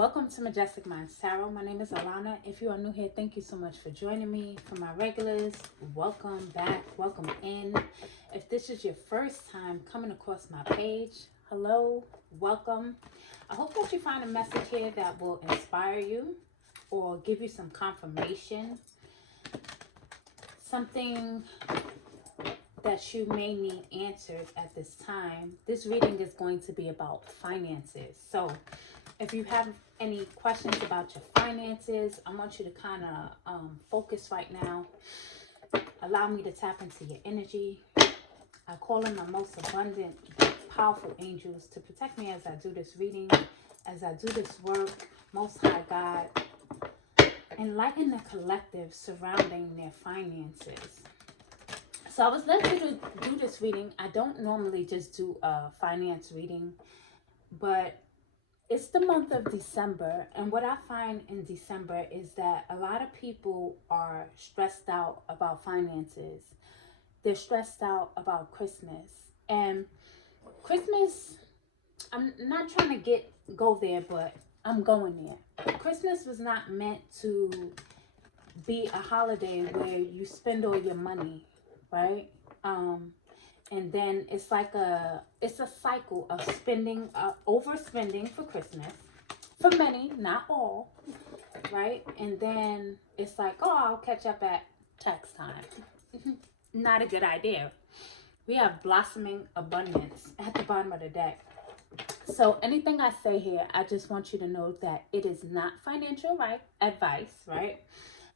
Welcome to Majestic Minds Tarot. My name is Alana. If you are new here, thank you so much for joining me. For my regulars, welcome back, welcome in. If this is your first time coming across my page, hello, welcome. I hope that you find a message here that will inspire you or give you some confirmation, something that you may need answered at this time. This reading is going to be about finances. So if you have any questions about your finances, I want you to kind of focus right now. Allow me to tap into your energy. I call in my most abundant, powerful angels to protect me as I do this reading, as I do this work. Most High God, enlighten the collective surrounding their finances. So I was led to do this reading. I don't normally just do a finance reading, but it's the month of December, and what I find in December is that a lot of people are stressed out about finances. They're stressed out about Christmas. And Christmas, I'm not trying to go there, but I'm going there. Christmas was not meant to be a holiday where you spend all your money, right? And then it's like it's a cycle of spending, overspending for Christmas. For many, not all, right? And then it's like, oh, I'll catch up at tax time. Not a good idea. We have blossoming abundance at the bottom of the deck. So anything I say here, I just want you to know that it is not financial advice, right?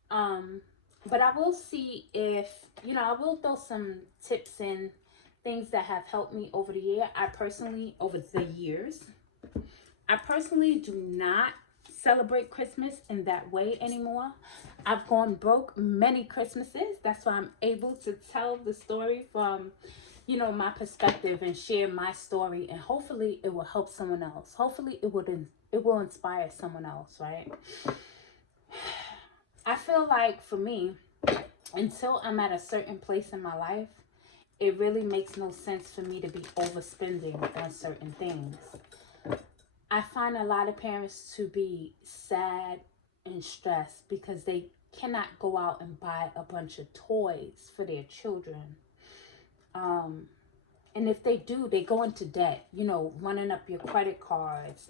But I will see if, I will throw some tips in, things that have helped me over the year. Over the years, I personally do not celebrate Christmas in that way anymore. I've gone broke many Christmases. That's why I'm able to tell the story from, my perspective and share my story. And hopefully it will help someone else. Hopefully it will inspire someone else, right? I feel like for me, until I'm at a certain place in my life, it really makes no sense for me to be overspending on certain things. I find a lot of parents to be sad and stressed because they cannot go out and buy a bunch of toys for their children. And if they do, they go into debt, running up your credit cards,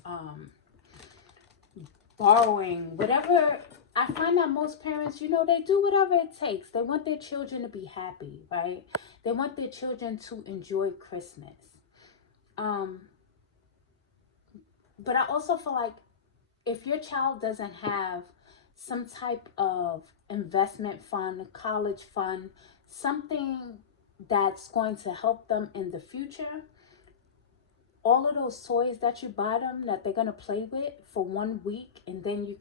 borrowing, whatever. I find that most parents, they do whatever it takes. They want their children to be happy, right? They want their children to enjoy Christmas. But I also feel like if your child doesn't have some type of investment fund, college fund, something that's going to help them in the future, all of those toys that you buy them that they're going to play with for 1 week, and then you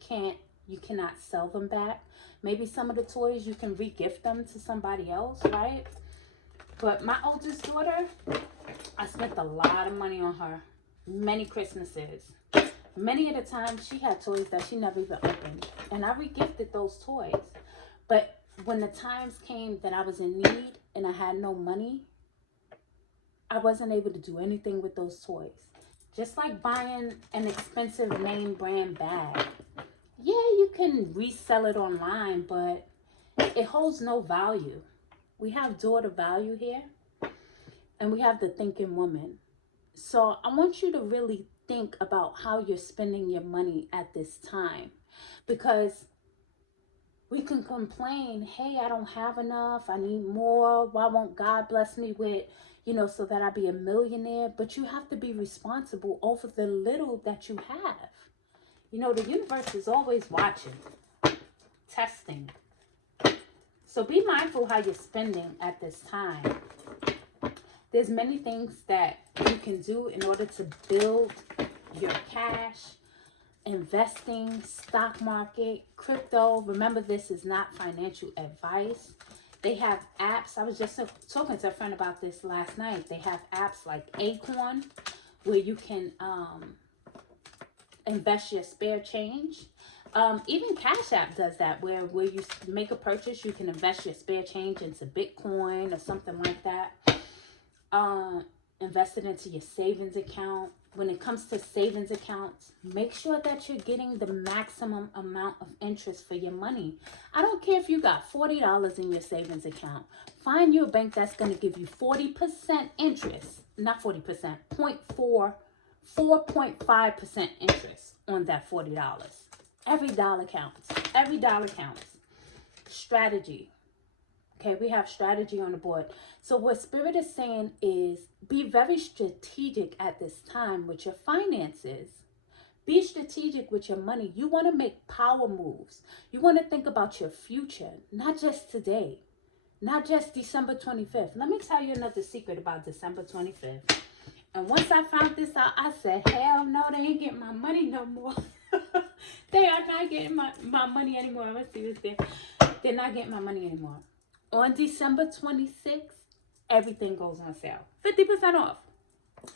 cannot sell them back. Maybe some of the toys you can re-gift them to somebody else, right? But my oldest daughter, I spent a lot of money on her. Many Christmases. Many of the times she had toys that she never even opened. And I re-gifted those toys. But when the times came that I was in need and I had no money, I wasn't able to do anything with those toys. Just like buying an expensive name brand bag. Yeah, you can resell it online, but it holds no value. We have daughter value here, and we have the thinking woman. So I want you to really think about how you're spending your money at this time, because we can complain, hey, I don't have enough, I need more, why won't God bless me with, so that I be a millionaire? But you have to be responsible over the little that you have. The universe is always watching, testing. So be mindful how you're spending at this time. There's many things that you can do in order to build your cash, investing, stock market, crypto. Remember, this is not financial advice. They have apps. I was just talking to a friend about this last night. They have apps like Acorn where you can invest your spare change. Even Cash App does that, where you make a purchase, you can invest your spare change into Bitcoin or something like that. Invest it into your savings account. when it comes to savings accounts, make sure that you're getting the maximum amount of interest for your money. I don't care if you got $40 in your savings account. Find you a bank that's going to give you 40% interest, not 40%, 4.5% interest on that $40. Every dollar counts. Every dollar counts. Strategy. Okay, we have strategy on the board. So what Spirit is saying is be very strategic at this time with your finances. Be strategic with your money. You want to make power moves. You want to think about your future, not just today, not just December 25th. Let me tell you another secret about December 25th. And once I found this out, I said, hell no, they ain't getting my money no more. They are not getting my money anymore. Let's see what's there. They're not getting my money anymore. On December 26th, everything goes on sale. 50% off.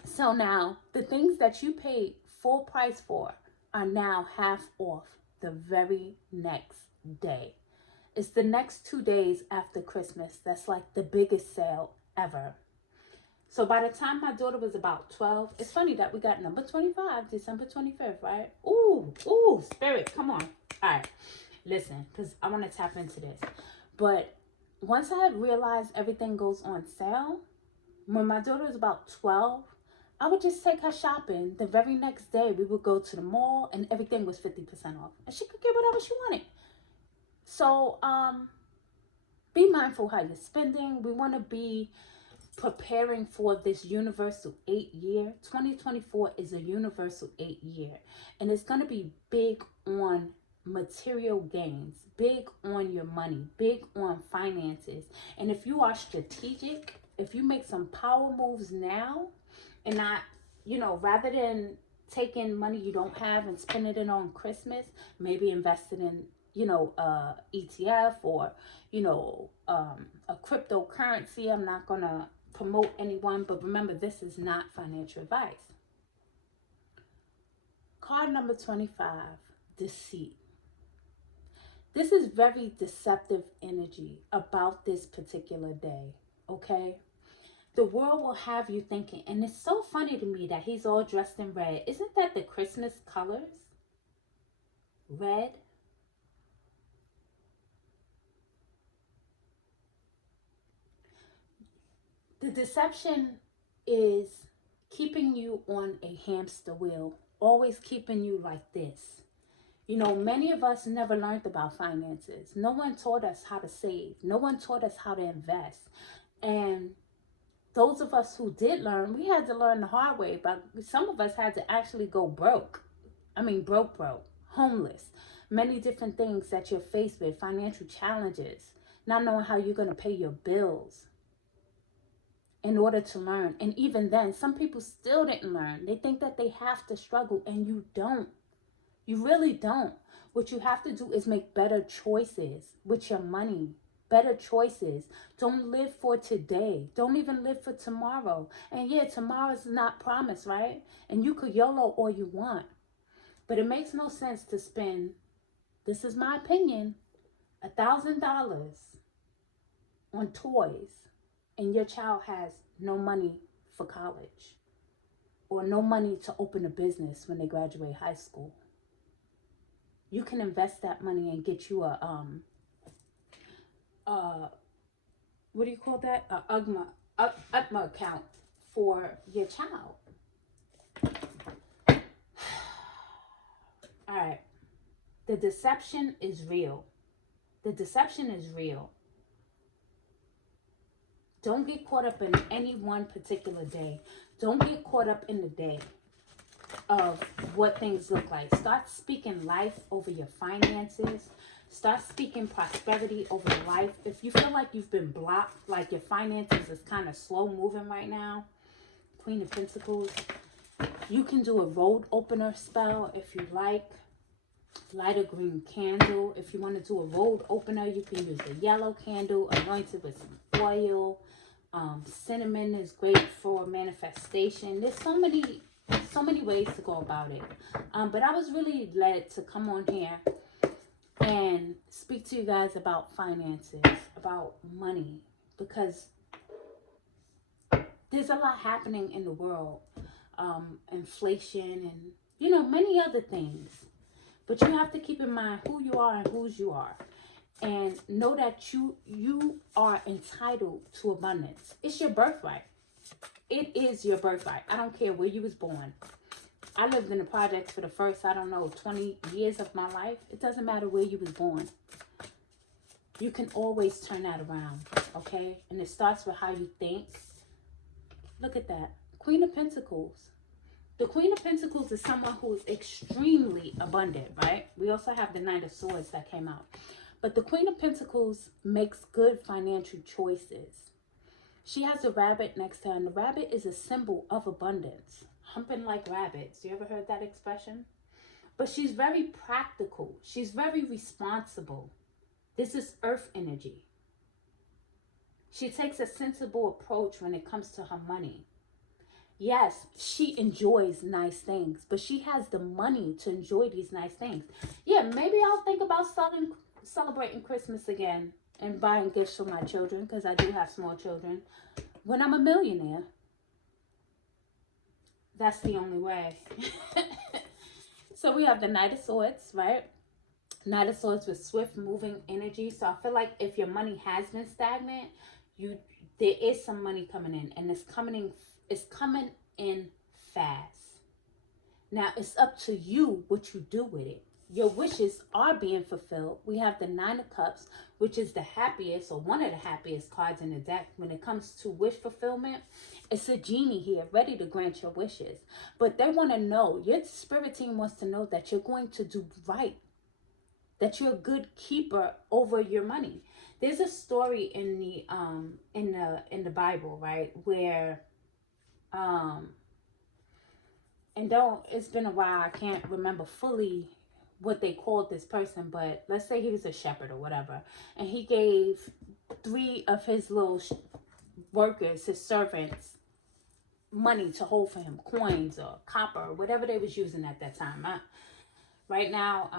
So now, the things that you paid full price for are now half off the very next day. It's the next 2 days after Christmas. That's like the biggest sale ever. So by the time my daughter was about 12, it's funny that we got number 25, December 25th, right? Ooh, Spirit, come on. All right, listen, because I want to tap into this. But once I realized everything goes on sale, when my daughter was about 12, I would just take her shopping. The very next day, we would go to the mall and everything was 50% off. And she could get whatever she wanted. So, be mindful how you're spending. We want to be preparing for this universal 8 year. 2024 is a universal 8 year. And it's going to be big on material gains, big on your money, big on finances. And if you are strategic, if you make some power moves now and not, rather than taking money you don't have and spending it on Christmas, maybe invest it in, ETF or, a cryptocurrency. I'm not going to promote anyone, but remember, this is not financial advice. Card number 25, deceit. This is very deceptive energy about this particular day, okay? The world will have you thinking, and it's so funny to me that he's all dressed in red. Isn't that the Christmas colors? Red. The deception is keeping you on a hamster wheel, always keeping you like this. Many of us never learned about finances. No one taught us how to save. No one taught us how to invest. And those of us who did learn, we had to learn the hard way. But some of us had to actually go broke. Broke, homeless. Many different things that you're faced with, financial challenges, not knowing how you're going to pay your bills in order to learn. And even then, some people still didn't learn. They think that they have to struggle, and you don't. You really don't. What you have to do is make better choices with your money. Better choices. Don't live for today. Don't even live for tomorrow. And yeah, tomorrow's not promised, right? And you could YOLO all you want. But it makes no sense to spend, this is my opinion, $1,000 on toys, and your child has no money for college or no money to open a business when they graduate high school. You can invest that money and get you a what do you call that? A UTMA account for your child. All right. The deception is real. The deception is real. Don't get caught up in any one particular day. Don't get caught up in the day of what things look like. Start speaking life over your finances. Start speaking prosperity over life. If you feel like you've been blocked, like your finances is kind of slow moving right now, Queen of Pentacles, you can do a road opener spell if you like. Light a green candle. If you want to do a road opener, you can use a yellow candle anointed with some oil. Cinnamon is great for manifestation. There's so many ways to go about it. But I was really led to come on here and speak to you guys about finances, about money, because there's a lot happening in the world. inflation and, you know, many other things. But you have to keep in mind who you are and whose you are. And know that you are entitled to abundance. It's your birthright. It is your birthright. I don't care where you was born. I lived in the projects for the first, 20 years of my life. It doesn't matter where you was born. You can always turn that around, okay? And it starts with how you think. Look at that. Queen of Pentacles. The Queen of Pentacles is someone who is extremely abundant, right? We also have the Knight of Swords that came out. But the Queen of Pentacles makes good financial choices. She has a rabbit next to her, and the rabbit is a symbol of abundance. Humping like rabbits. You ever heard that expression? But she's very practical. She's very responsible. This is earth energy. She takes a sensible approach when it comes to her money. Yes, she enjoys nice things, but she has the money to enjoy these nice things. Yeah, maybe I'll think about celebrating Christmas again and buying gifts for my children, because I do have small children, when I'm a millionaire. That's the only way. So we have the Knight of Swords, right? Knight of Swords with swift moving energy. So I feel like if your money has been stagnant, there is some money coming in, and it's coming in fast. Now it's up to you what you do with it. Your wishes are being fulfilled. We have the Nine of Cups, which is the happiest, or one of the happiest cards in the deck when it comes to wish fulfillment. It's a genie here, ready to grant your wishes. But they want to know, your spirit team wants to know that you're going to do right, that you're a good keeper over your money. There's a story in the Bible, right, where it's been a while, I can't remember fully what they called this person, but let's say he was a shepherd or whatever, and he gave 3 of his little workers, his servants, money to hold for him, coins or copper or whatever they was using at that time. Right now,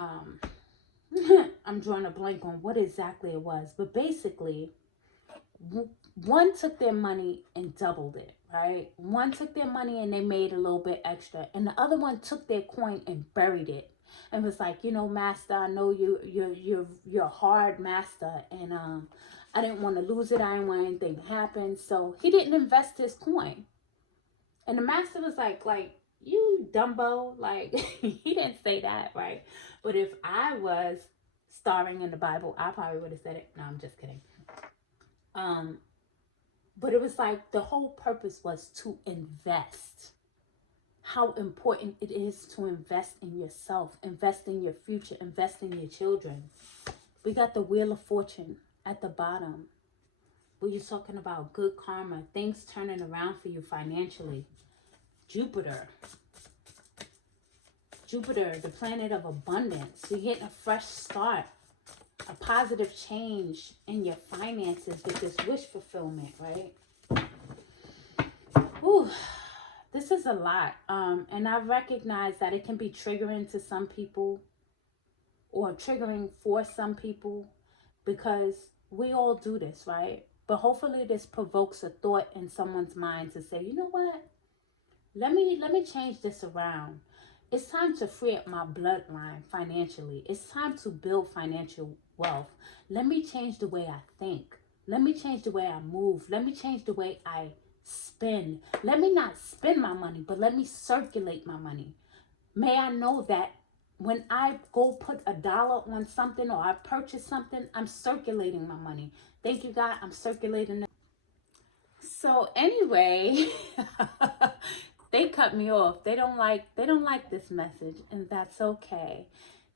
I'm drawing a blank on what exactly it was, but basically, one took their money and doubled it, right? One took their money and they made a little bit extra, and the other one took their coin and buried it, and was like, you know, master, I know you're a hard master, and I didn't want to lose it. I didn't want anything to happen, so he didn't invest his coin. And the master was like, you Dumbo, like, he didn't say that, right? But if I was starring in the Bible, I probably would have said it. No, I'm just kidding. But it was like the whole purpose was to invest. How important it is to invest in yourself, invest in your future, invest in your children. We got the Wheel of Fortune at the bottom, where you're talking about good karma, things turning around for you financially. Jupiter, the planet of abundance. You're getting a fresh start, a positive change in your finances with this wish fulfillment, right? Whew, this is a lot. And I recognize that it can be triggering to some people, or triggering for some people, because we all do this, right? But hopefully this provokes a thought in someone's mind to say, you know what? Let me change this around. It's time to free up my bloodline financially. It's time to build financial wealth. Let me change the way I think. Let me change the way I move. Let me change the way I spend. Let me not spend my money, but let me circulate my money. May I know that when I go put $1 on something, or I purchase something, I'm circulating my money. Thank you, God. I'm circulating it. So anyway, they cut me off. They don't like this message, and that's okay.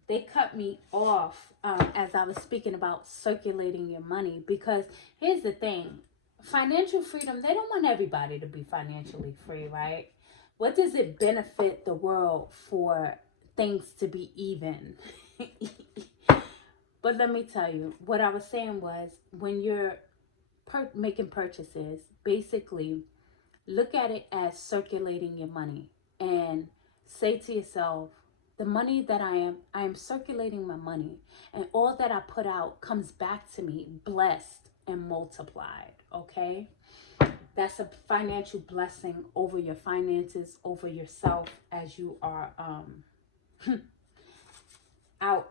They cut me off as I was speaking about circulating your money, because here's the thing. Financial freedom, they don't want everybody to be financially free, right? What does it benefit the world for things to be even? But let me tell you, what I was saying was, when you're making purchases, basically, look at it as circulating your money, and say to yourself, the money that I am circulating my money, and all that I put out comes back to me blessed and multiplied, okay? That's a financial blessing over your finances, over yourself, as you are out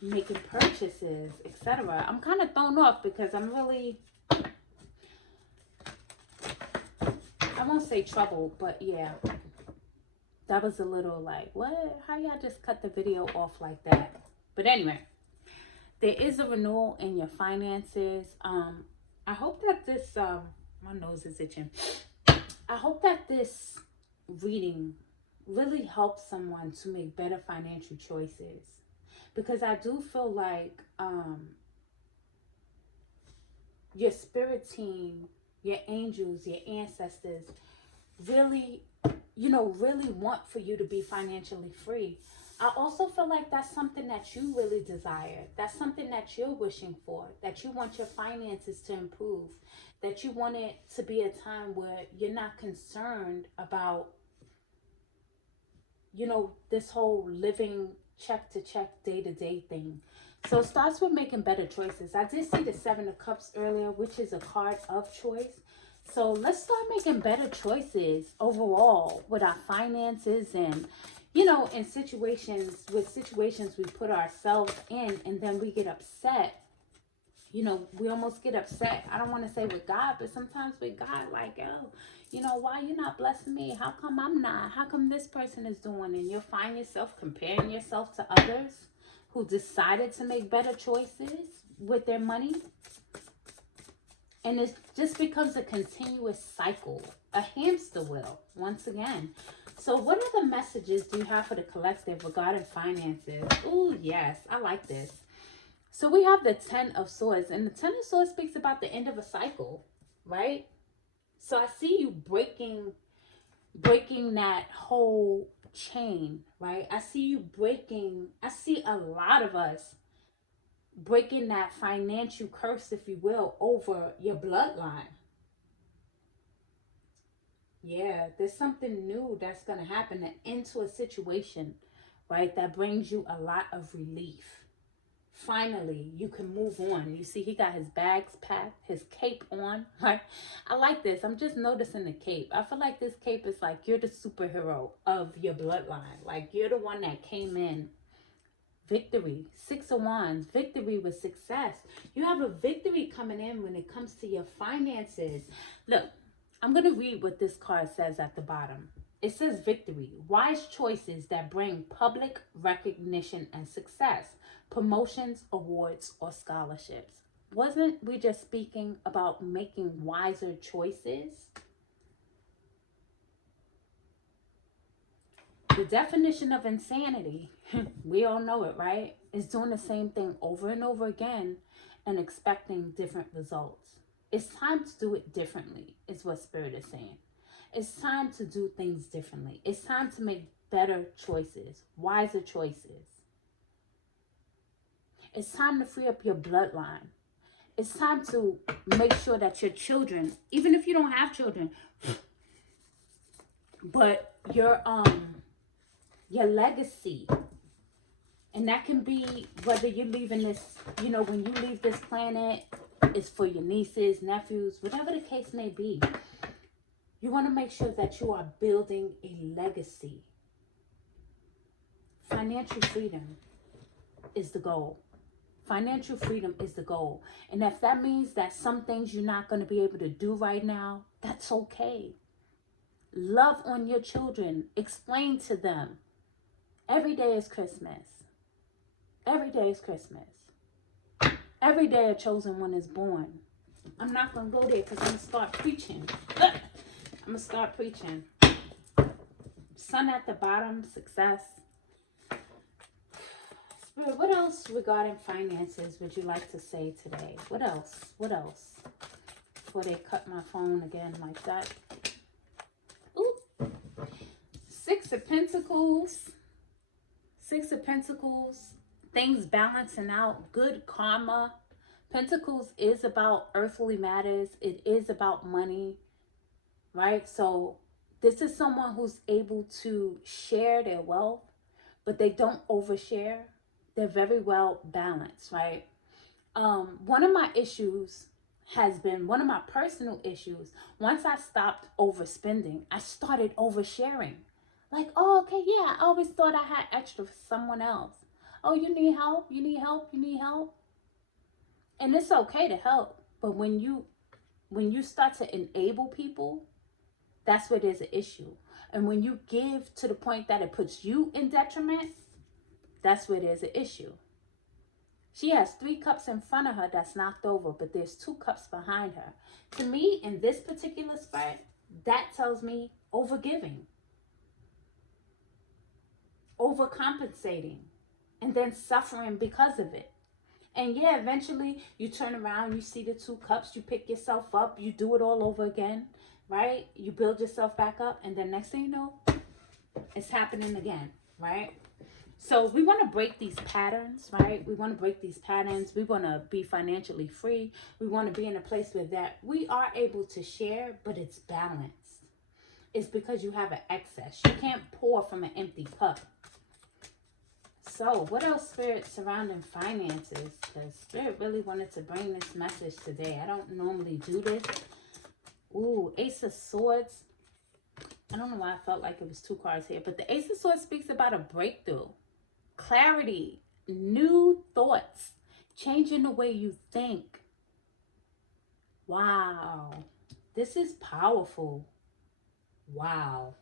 making purchases, etc. I'm kind of thrown off because I'm really, I won't say trouble, but yeah, that was a little like, what? How y'all just cut the video off like that? But anyway, there is a renewal in your finances. I hope that this, my nose is itching. I hope that this reading really helps someone to make better financial choices, because I do feel like your spirit team, your angels, your ancestors really, really want for you to be financially free. I also feel like that's something that you really desire. That's something that you're wishing for, that you want your finances to improve, that you want it to be a time where you're not concerned about, this whole living check to check, day to day thing. So it starts with making better choices. I did see the Seven of Cups earlier, which is a card of choice. So let's start making better choices overall with our finances and, in situations we put ourselves in, and then we get upset. We almost get upset. I don't want to say with God, but sometimes with God, like, oh, why you not blessing me? How come I'm not? How come this person is doing? And you'll find yourself comparing yourself to others who decided to make better choices with their money. And it just becomes a continuous cycle, a hamster wheel, once again. So what other messages do you have for the collective regarding finances? Oh, yes, I like this. So we have the Ten of Swords, and the Ten of Swords speaks about the end of a cycle, right? So I see you breaking that whole chain, right? I see a lot of us breaking that financial curse, if you will, over your bloodline. Yeah, there's something new that's going to happen into a situation, right, that brings you a lot of relief. Finally, you can move on. You see, he got his bags packed, his cape on, right? I like this. I'm just noticing the cape. I feel like this cape is like you're the superhero of your bloodline. Like you're the one that came in. Victory, Six of Wands, victory with success. You have a victory coming in when it comes to your finances. Look, I'm going to read what this card says at the bottom. It says victory, wise choices that bring public recognition and success, promotions, awards, or scholarships. Wasn't we just speaking about making wiser choices? The definition of insanity, we all know it, right? Is doing the same thing over and over again and expecting different results. It's time to do it differently, is what Spirit is saying. It's time to do things differently. It's time to make better choices, wiser choices. It's time to free up your bloodline. It's time to make sure that your children, even if you don't have children, but your legacy, and that can be whether you're leaving this, when you leave this planet, it's for your nieces, nephews, whatever the case may be. You want to make sure that you are building a legacy. Financial freedom is the goal. Financial freedom is the goal. And if that means that some things you're not going to be able to do right now, that's okay. Love on your children. Explain to them. Every day is Christmas. Every day is Christmas. Every day a chosen one is born. I'm not going to go there because I'm going to start preaching. I'm going to start preaching. Sun at the bottom, success. Spirit, what else regarding finances would you like to say today? What else? What else? Before they cut my phone again like that. Ooh. Six of Pentacles. Six of Pentacles. Things balancing out. Good karma. Pentacles is about earthly matters. It is about money. Right? So this is someone who's able to share their wealth, but they don't overshare. They're very well balanced, right? One of my issues has been one of my personal issues. Once I stopped overspending, I started oversharing. Like, oh, okay, yeah, I always thought I had extra for someone else. Oh, you need help? You need help? You need help? And it's okay to help, but when you start to enable people, that's where there's an issue. And when you give to the point that it puts you in detriment, that's where there's an issue. She has 3 cups in front of her that's knocked over, but there's 2 cups behind her. To me, in this particular spread, that tells me overgiving, overcompensating, and then suffering because of it. And yeah, eventually you turn around, you see the 2 cups, you pick yourself up, you do it all over again, right? You build yourself back up, and then next thing you know, it's happening again, right? So we want to break these patterns, right? We want to break these patterns. We want to be financially free. We want to be in a place where that we are able to share, but it's balanced. It's because you have an excess. You can't pour from an empty cup. So what else, Spirit, surrounding finances? Because Spirit really wanted to bring this message today. I don't normally do this. Ooh, Ace of Swords. I don't know why I felt like it was 2 cards here, but the Ace of Swords speaks about a breakthrough, clarity, new thoughts, changing the way you think. Wow, this is powerful. Wow.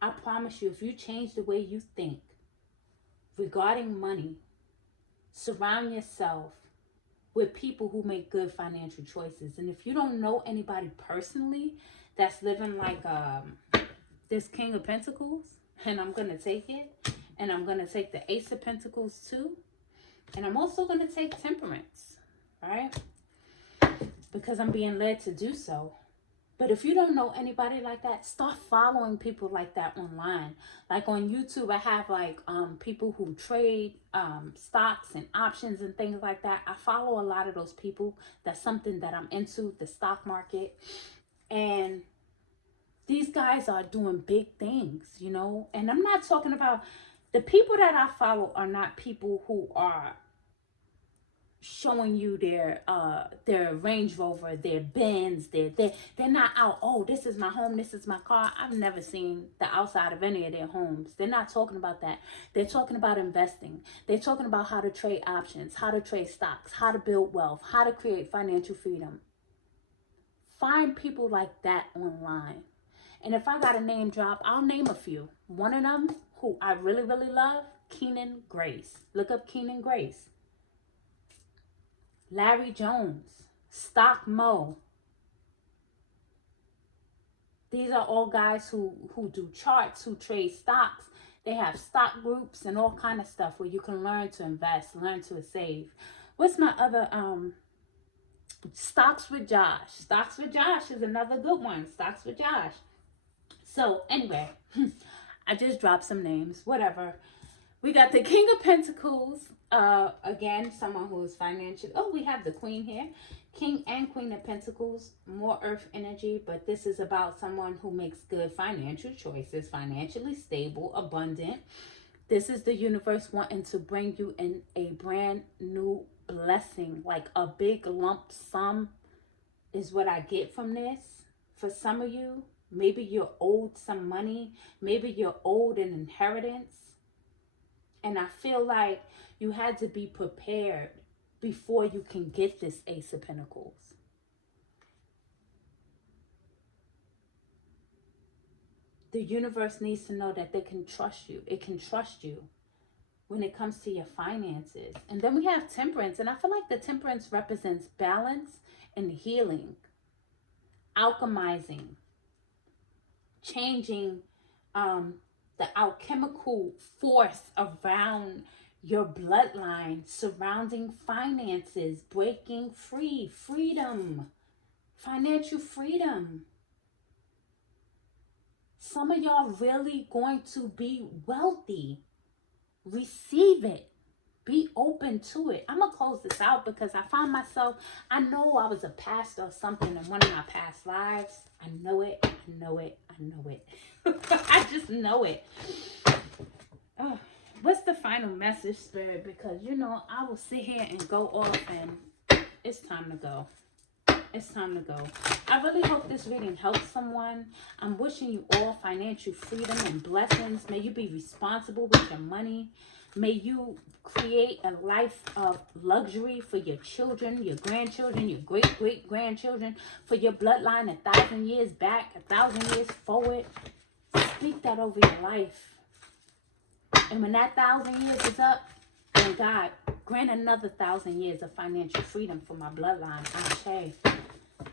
I promise you, if you change the way you think regarding money, surround yourself with people who make good financial choices. And if you don't know anybody personally that's living like this King of Pentacles, and I'm going to take it, and I'm going to take the Ace of Pentacles too, and I'm also going to take Temperance, all right? Because I'm being led to do so. But if you don't know anybody like that, start following people like that online. Like on YouTube, I have like people who trade stocks and options and things like that. I follow a lot of those people. That's something that I'm into, the stock market. And these guys are doing big things, you know. And I'm not talking about, the people that I follow are not people who are showing you their Range Rover, their Benz, they're not out, oh, this is my home, this is my car. I've never seen the outside of any of their homes. They're not talking about that. They're talking about investing. They're talking about how to trade options, how to trade stocks, how to build wealth, how to create financial freedom. Find people like that online. And if I got a name drop, I'll name a few. One of them who I really, really love, Keenan Grace. Look up Keenan Grace. Larry Jones, Stock Mo. These are all guys who do charts, who trade stocks. They have stock groups and all kind of stuff where you can learn to invest, learn to save. What's my other Stocks with Josh? Stocks with Josh is another good one. Stocks with Josh. So anyway, I just dropped some names, whatever. We got the King of Pentacles. Again, someone who is financial. Oh, we have the Queen here. King and Queen of Pentacles, more earth energy, but this is about someone who makes good financial choices, financially stable, abundant. This is the universe wanting to bring you in a brand new blessing, like a big lump sum is what I get from this. For some of you, maybe you're owed some money, maybe you're owed an inheritance. And I feel like you had to be prepared before you can get this Ace of Pentacles. The universe needs to know that they can trust you. It can trust you when it comes to your finances. And then we have Temperance. And I feel like the Temperance represents balance and healing, alchemizing, changing the alchemical force around your bloodline, surrounding finances, breaking free, freedom, financial freedom. Some of y'all really going to be wealthy. Receive it. Be open to it. I'm going to close this out because I find myself, I know I was a pastor or something in one of my past lives. I know it. I know it. I know it. I just know it. Oh, what's the final message, Spirit? Because, you know, I will sit here and go off and It's time to go. It's time to go. I really hope this reading helps someone. I'm wishing you all financial freedom and blessings. May you be responsible with your money. May you create a life of luxury for your children, your grandchildren, your great-great-grandchildren, for your bloodline 1,000 years back, 1,000 years forward. Speak that over your life. And when that 1,000 years is up, then God, grant another 1,000 years of financial freedom for my bloodline. Ashe.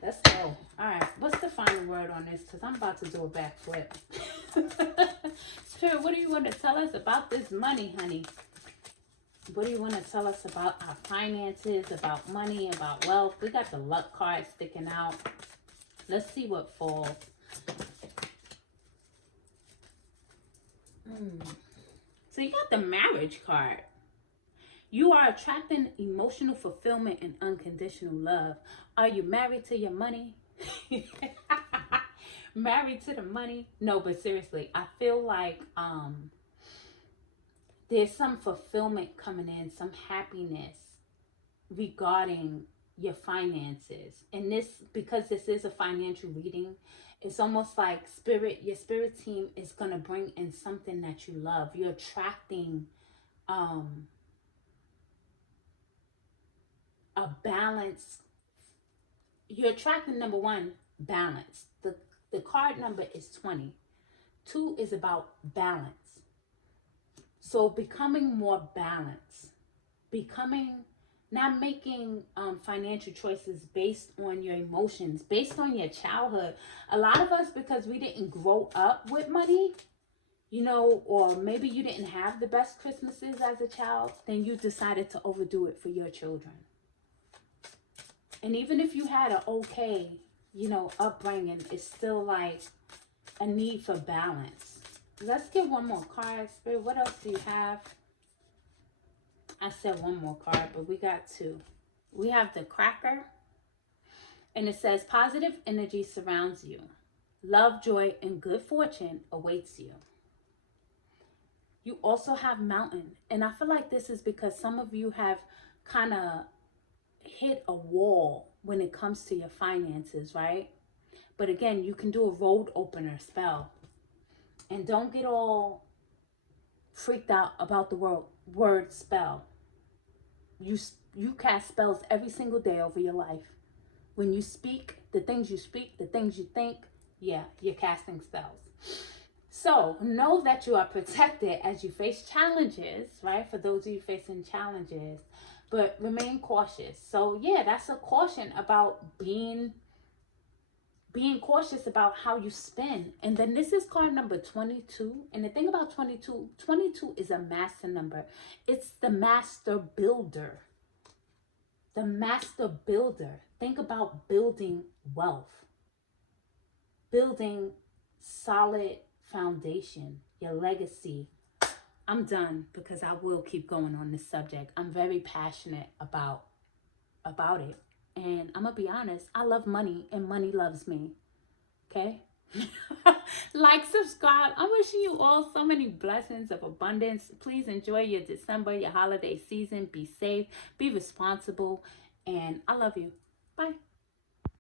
Let's go. All right. What's the final word on this? Because I'm about to do a backflip. Spirit, what do you want to tell us about this money, honey? What do you want to tell us about our finances, about money, about wealth? We got the luck card sticking out. Let's see what falls. So you got the marriage card. You are attracting emotional fulfillment and unconditional love. Are you married to your money? Married to the money? No, but seriously, I feel like there's some fulfillment coming in, some happiness regarding your finances. And this, because this is a financial reading, it's almost like your spirit team is going to bring in something that you love. You're attracting a balance. You're attracting, number one, balance. The card number is 20. 2 is about balance. So becoming more balanced, not making financial choices based on your emotions, based on your childhood. A lot of us, because we didn't grow up with money, you know, or maybe you didn't have the best Christmases as a child, then you decided to overdo it for your children. And even if you had an okay, you know, upbringing, it's still like a need for balance. Let's get one more card, Spirit. What else do you have? I said one more card, but we got 2. We have the cracker, and it says positive energy surrounds you. Love, joy, and good fortune awaits you. You also have mountain, and I feel like this is because some of you have kind of hit a wall when it comes to your finances, right? But again, you can do a road opener spell. And don't get all freaked out about the word spell. You cast spells every single day over your life. When you speak, the things you speak, the things you think, yeah, you're casting spells. So know that you are protected as you face challenges, right? For those of you facing challenges, but remain cautious. So yeah, that's a caution about being cautious about how you spend. And then this is card number 22. And the thing about 22 is a master number. It's the master builder. The master builder. Think about building wealth. Building solid foundation, your legacy. I'm done because I will keep going on this subject. I'm very passionate about it. And I'm going to be honest, I love money and money loves me. Okay? Like, subscribe. I'm wishing you all so many blessings of abundance. Please enjoy your December, your holiday season. Be safe, be responsible, and I love you. Bye.